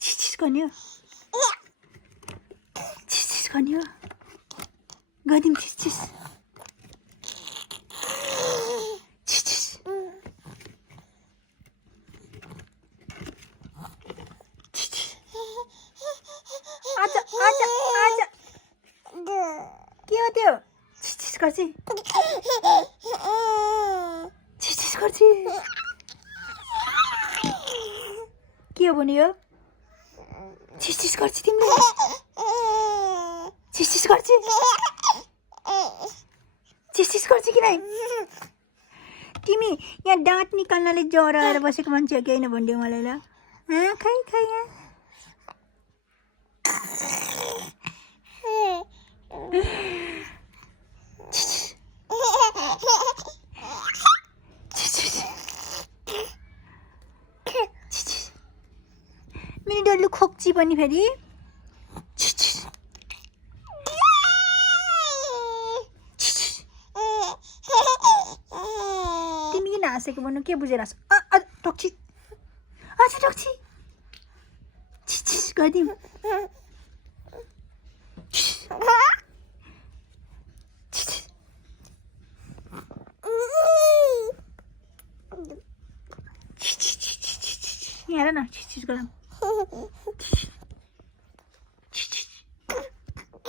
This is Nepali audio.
चिज गर्ने हो चिज गर्ने हो गरिदिउँ चिज आजा आजा आजा के हो त्यो चिज गर्छ चिज गर्छ के हो भने यो चिज गर्छ तिमीले चिज गर्छ चिज गर्छ कि नै तिमी यहाँ दाँत निकाल्नले ज्वरो आएर बसेको मान्छे हो कि होइन भनिदियो मलाई ल खै खै यहाँ मेरो डल्लु खोक्ची पनि फेरि तिमी किन हाँसेको भन्नु के बुझेर हाँस टक्ची अच्छा टक्ची गरिदिउँ यहाँ हेर न चिज गरौँ